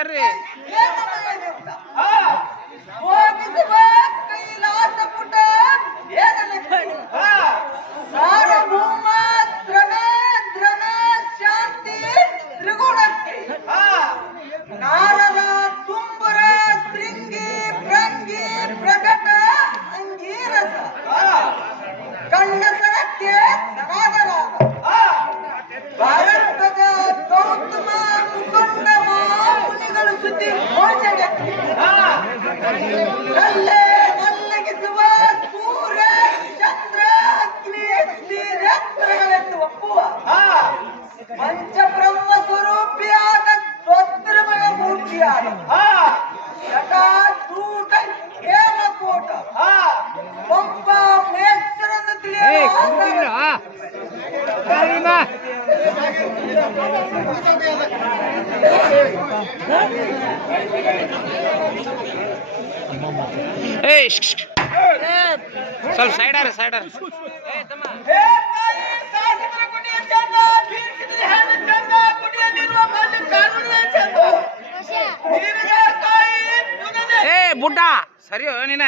ಸರ್ರಿ ಕೈಲಾಸ ಪುಟ ಸಾರ್ವಭೌಮ ದ್ರಮೆ ದ್ರಮೆ ಶಾಂತಿ ತ್ರಿಗುಣಕ್ಕೆ ನಾರದ ತುಂಬುರ ಶೃಂಗಿ ಭೃಂಗಿ ಪ್ರಕಟ ಅಂಗೀರಸ ಕಣ್ಣಸರಕ್ಕೆ ಸನಾದರಾದ ಭಾರತದ ಗೌತಮ ಮುಕುಂದ ಮುನಿಗಳು ಸುದ್ದಿ ಘೋಷಣೆ ನಲ್ಲೆ ನಲ್ಲಗಿಸುವ ಸೂರ್ಯ ಚಂದ್ರ ಅಗ್ನಿ ಕ್ಷೀರಗಳೆಂದು ಒಪ್ಪುವ ಪಂಚಬ್ರಹ್ಮ ಸ್ವರೂಪಿಯಾದ ಸ್ತೋತ್ರಮಯ ಮೂರ್ತಿಯಾದ ಶಟಾಧೂತ ಹೇಮಕೋಟ ಪಂಪ ಮೇಶ್ವರನ್ನು ಸ್ವಲ್ಪ ಸೈಡಾರ ಸೈಡಾರ ಏ ಬುಡ್ಡ ಸರಿಯೋ ನೀನ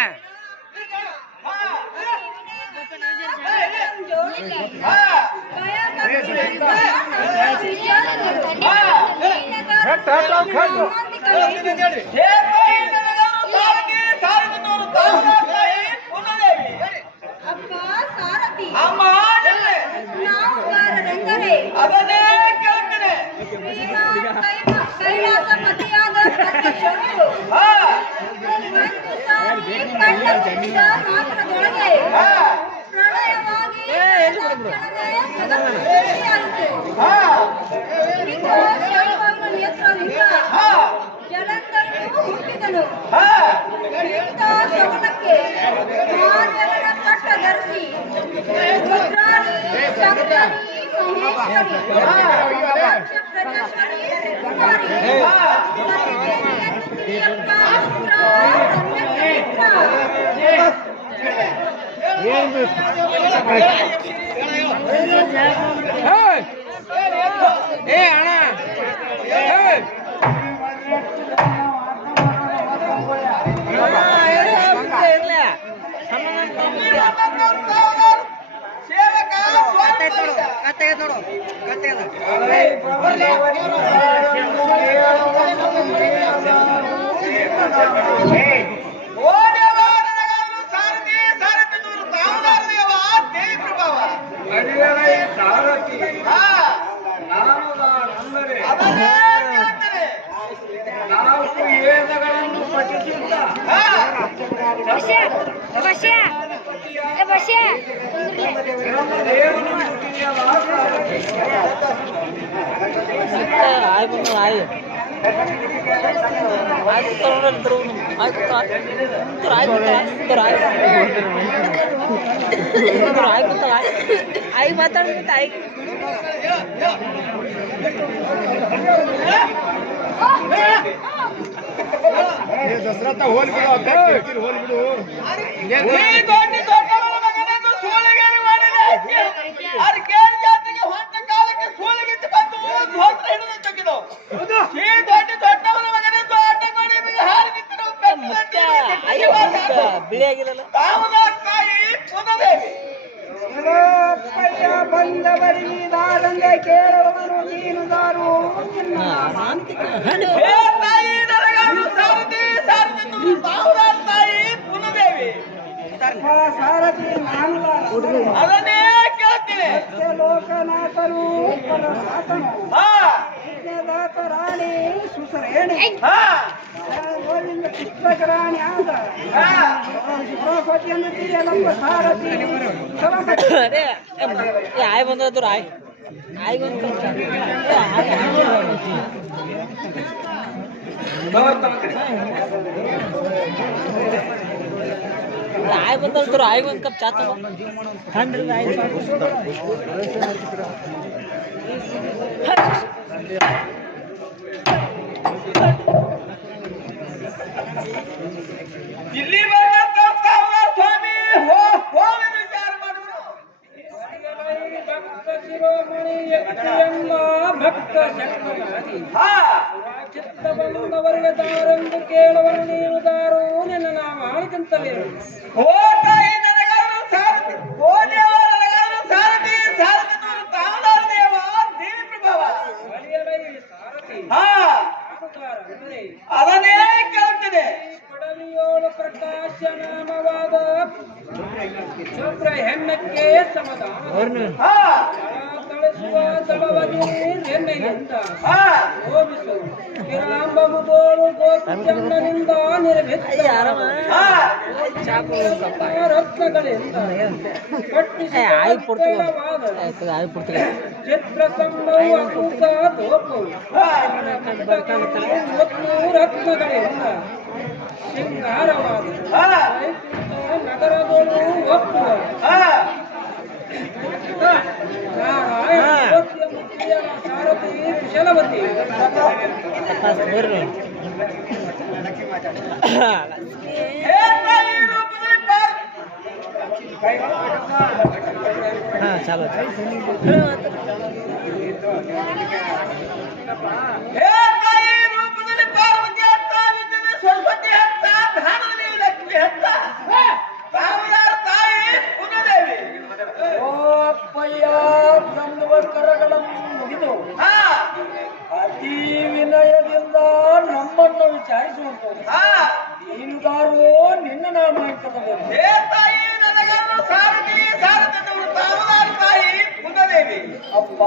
ಹುಟ್ಟಿದನು ಪಟ್ಟದರ್ಶಿ ಏ ಅಣ್ಣ आई माताಡ್ಬಿಟ್ಟು आई दसरा तो होल बिडो होल बिडो ಬಿಳಿಯಾಗಿಲ್ಲ ಬಂದವರಿಗಾದಂಗೆ ಕೇಳುವವರು ನೀನುದಾರು ಸಾರಥಿ ಅದನ್ನೇ ಕೇಳ್ತೀನಿ. ಲೋಕನಾಥನು ಯಜ್ಞದಾತ ರಾಣಿ ಸುಸರೇಣಿ ಗೋವಿಂದ ಚಿತ್ರಕರಾಣಿ ಆದ ದ್ರೌಪದಿಯನ್ನು ತಿಳಿಯಲಂಬ ಸಾರಥಿ ಆಯ್ ಬಂದ್ರು ಆಯ್ ಆಯ್ आय बदल तो आय बंद कब चाहता हूँ 100 आय ಇಲ್ಲಿ ಬಂದಂತ ಸ್ವಾಮಿ ಹೋಗಿ ವಿಚಾರ ಮಾಡುವುದು ಭಕ್ತ ಶಿರೋಮಣಿ ಎಂಬ ಭಕ್ತ ಶಕ್ತಿ ಚಿತ್ತ ಬಂದವರಿಗೆ ತಾರೆಂದು ಕೇಳುವರು ನೀನು ದಾರು ನಿನ್ನ ನಾಮ ಆಳಿಕಂತಲೇ ಓ ತಾಯಿ ನನಗಾರು ಸಾರಥಿ ಓ ದೇವ ನನಗಾರು ಸಾರಥಿ ಸಾರಥಿ ನೂರು ತಾವದಾರ ದೇವ ದೇವಿ ಪ್ರಭಾವ ಬಲಿಯಲೈ ಸಾರಥಿ ಹಾ ಆಡುಗಾರ ಅಂದರೆ ಅದನ್ನೇ ಕೇಳುತ್ತದೆ ಕೊಡಲಿಯೋಳು ಪ್ರಕಾಶ ನಾಮವಾದ ಶುಭ್ರ ಹೆಣ್ಣಕ್ಕೆ ಸಮಾಧಾನ ಹಾ ತಳಿಸುವ ದಳವದಿ ನೆನ್ನೆಯಿಂದ ಹಾ ಹೋಗಿಸು ಕಿರಾಂಬಮುದೋಳು ಗೋಚಂಡನಿಂದ ನಿರ್ಮಿತ ಹಾ ರತ್ನಗಳಿಂದ ಕಟ್ಟಿಸಿದ ಚಿತ್ರ ಸಂಭವ ಅಕುತ ತೋಪು ರತ್ನಗಳಿಂದ ಶೃಂಗಾರವಾದ ಹಾ ನಗರದೊಳು ಒಪ್ಪುವ ಹಾ ನಾರಾಯಣ ಮುಖ್ಯ ಸಾರಥಿ ಕುಶಲವತಿ ಹೇ ತಾಯಿ ರೂಪದಲ್ಲಿ ಪಾರ್ ಹೇ ತಾಯಿ ರೂಪದಲ್ಲಿ ಪಾರ್ವತಿ ಹತ್ತ ವಿದ್ಯೆ ಸರಸ್ವತಿ ಹತ್ತ ಧಾನದಲ್ಲಿ ಲಕ್ಷ್ಮಿ ಹತ್ತ ಸಾವಿರಾರು ತಾಯಿ ಪುನದೇವಿ ಓ ಅಪ್ಪಯ್ಯ ತನ್ನುವ ಕರಗಳನ್ನು ಮುಗಿದು ಹಾ ಅತಿ ವಿನಯದಿಂದ ನಮ್ಮನ್ನು ವಿಚಾರಿಸುವಂತದ್ದು ಹಾ ನೀನುಗಾರು ನಿನ್ನ ನಾಮಾಂಕದವರು ಹೇ ತಾಯಿ ನನಗನ್ನು ಸಾರಥಿ ಸಾರಥಿನವರು ಸಾವಿರಾರು ತಾಯಿ ಪುನದೇವಿ ಅಪ್ಪ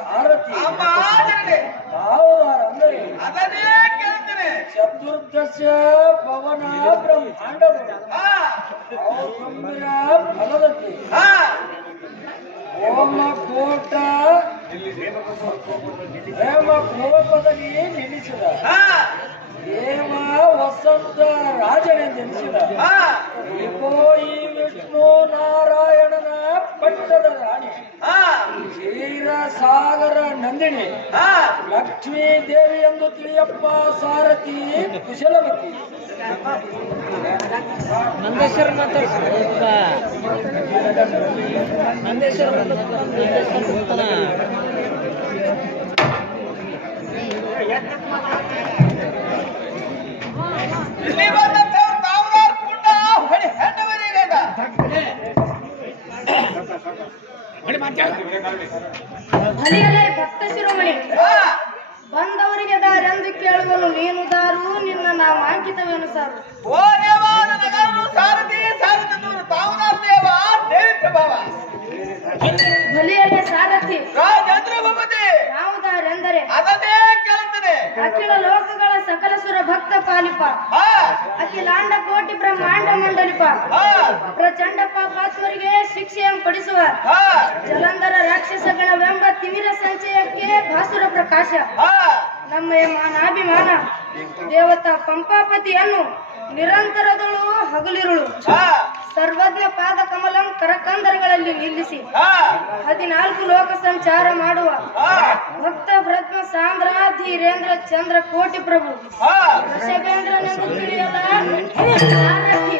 ಸಾರಥಿ ಅಮ್ಮ ಜನರೇ ತಾವುದಾರ ಅಂದರೆ ಅದನ್ನೇ ಕೇಳ್ತೇನೆ ಚತುರ್ದಶ ಭವನ ಬ್ರಹ್ಮಾಂಡಗಳು ಹಾ ಗಂಭೀರ ಫಲದಂತೆ ಹಾ ಓಮ ಕೋಟ ಹೇಮ ಕೋಪದಲ್ಲಿ ನಿಲ್ಲಿಸಿದ ಹಾ ದೇವ ವಸಂತ ರಾಜನೆಂದೆನಿಸಿದ ಹಾ ಇಗೋ ಈ ವಿಷ್ಣು ನಾರಾಯಣನ ಪಟ್ಟದ ರಾಣಿ ಹಾ ಕ್ಷೀರ ಸಾಗರ ನಂದಿನಿ ಹಾ ಲಕ್ಷ್ಮೀ ದೇವಿ ಎಂದು ತಿಳಿಯಪ್ಪ ಸಾರಥಿ ಕುಶಲವತಿ ನಂದೇಶ್ವರ ಮಾತಾಡ್ಸಪ್ಪ ನಂದೇಶ್ವರ ಇಲ್ಲಿ ಬಂದಂತವ್ರು ಸಾವಿರಾರು ಪುಂಡ ಹೊಡಿ ಹೆಣ್ಣವರಿಗಂಡ ಹಲಿಯಲೇ ಭಕ್ತ ಶಿರೋಮಣಿ ಹಾ ಬಂದವರಿಗೆ ದಾರೆಂದು ಕೇಳುವನು ನೀನು ದಾರು ನಿನ್ನ ನಾಮಾಂಕಿತವೇನು ಸಾರು ಓ ದೇವ ನನಗನ್ನು ಸಾರಥಿ ಸಾರಥಿನವರು ಸಾವಿರಾರು ದೇವ ದೇವಿ ಪ್ರಭಾವ ಬಲಿಯಲೇ ಸಾರಥಿ ರಾಜೇಂದ್ರ ಭೂಪತಿ ನಾವು ದಾರೆಂದರೆ ಅದನ್ನೇ ಕೇಳುತ್ತೇನೆ ಅಖಿಲ ಲೋಕಗಳ ಸಕಲ ಸುರ ಭಕ್ತ ಪಾಲಿಪ ಹಾ ಅಖಿಲಾಂಡ ಕೋಟಿ ಬ್ರಹ್ಮಾಂಡ ಮಂಡಲಿಪ ಹಾ ಪ್ರಚಂಡ ಪಾಪಾತ್ಮರಿಗೆ ಶಿಕ್ಷೆಯನ್ನು ಪಡಿಸುವ ಹಾ ಜಲಂಧರ ರಾಕ್ಷಸ ಗಣವೆಂಬ ತಿಮಿರ ಸಂಚಯಕ್ಕೆ ಭಾಸುರ ಪ್ರಕಾಶ ಹಾ ನಮ್ಮ ಮಾನಾಭಿಮಾನ ದೇವತಾ ಪಂಪಾಪತಿಯನ್ನು ನಿರಂತರದಳು ಹಗಲಿರುಳು ಹಾ ಸರ್ವಜ್ಞ ಪಾದ ಕಮಲಂ ಕರಕಂದರಗಳಲ್ಲಿ ನಿಲ್ಲಿಸಿ ಹಾ 14 ಲೋಕ ಸಂಚಾರ ಮಾಡುವ ಹಾ ಭಕ್ತ ಭ್ರತ್ಮ ಸಾಂದ್ರ ಧೀರೇಂದ್ರ ಚಂದ್ರ ಕೋಟಿ ಪ್ರಭು ಹಾ ವೃಷಭೇಂದ್ರನೆಂದು ತಿಳಿಯಲ್ಲ ಸಾರಥಿ.